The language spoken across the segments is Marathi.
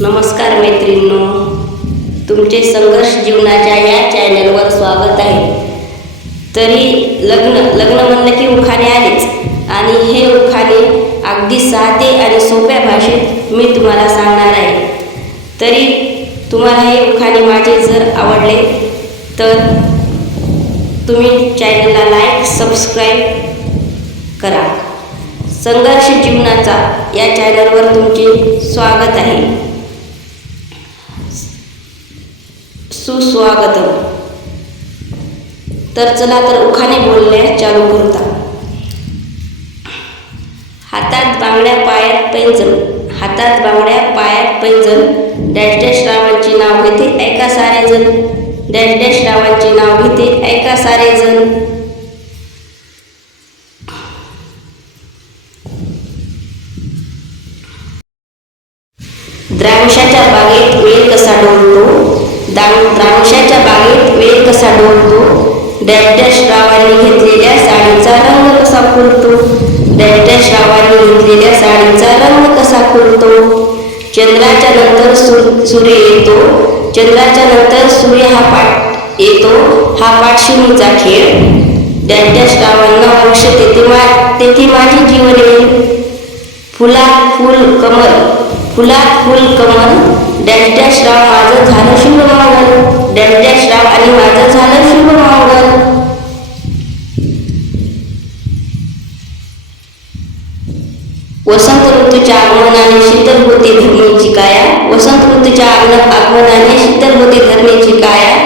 नमस्कार मैत्रिणींनो, तुमचे संघर्ष जीवनाच्या या चॅनलवर स्वागत आहे। तरी लग्न म्हणलं की उखाणे आलेच आणि हे उखाणे अगदी साधे आणि सोप्या भाषेत मी तुम्हाला सांगणार आहे। तरी तुम्हाला हे उखाणे माझे जर आवडले तर तुम्ही चॅनलला लाईक सबस्क्राईब करा। संघर्ष जीवनाचा या चॅनलवर तुमचे स्वागत आहे, सुस्वागतम। तर चला तर उखाणे बोलण्यास चालू करता। हातात बांगड्या पायात पैंजण, हातात बांगड्या पायात पैंजण, डॅश डॅश रावांचे नाव घेते ऐका सारे जण, डॅश डॅश रावांचे नाव घेते ऐका सारे जण। द्राक्षाच्या बागेत वेल कसा डोलतो, द्राक्षाच्या बागेत वेल कसा डोलतो, डॅश डॅश रावांनी घेतलेल्या साडीचा रंग कसा खुलतो, डॅश डॅश रावांनी घेतलेल्या साडीचा रंग कसा खुलतो। चंद्राच्या नंतर सूर्य येतो, चंद्राच्या नंतर सूर्य हा पाठ येतो, हा पाठशिवणीचा खेळ, डॅश डॅश रावांना मोक्ष तेथे माझे जीवन येईल। फुलात फुल कमल, फुलात फुल कमल, डॅश डॅश राव माझं झालं शुभ मंगल, डॅश डॅश राव आणि माझं झालं शुभ मंगल। वसंत ऋतूच्या आगमनाने शीतल होते धरणीची काया, वसंत ऋतूच्या आगमनाने शीतल होते धरणीची काया,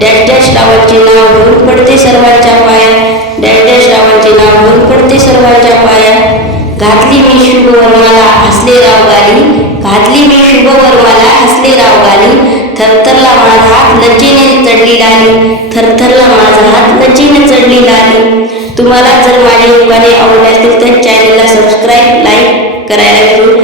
डॅश डॅश रावांचे नाव घेऊन पडते सर्वांच्या पाया, डॅश डॅश रावांचे नाव घेऊन पडते सर्वांच्या पाया। घातली मी शुभ वरमाला हसले राव गाली, घातली मी शुभ वरमाला हसले राव गाली, थरथरला माझा हात लज्जेने चढली लाली, थरथरला माझा हात लज्जेने चढली लाली। तुम्हाला जर माझे उखाणे आवडले असतील तर चॅनलला सबस्क्राईब लाईक करायला विसरू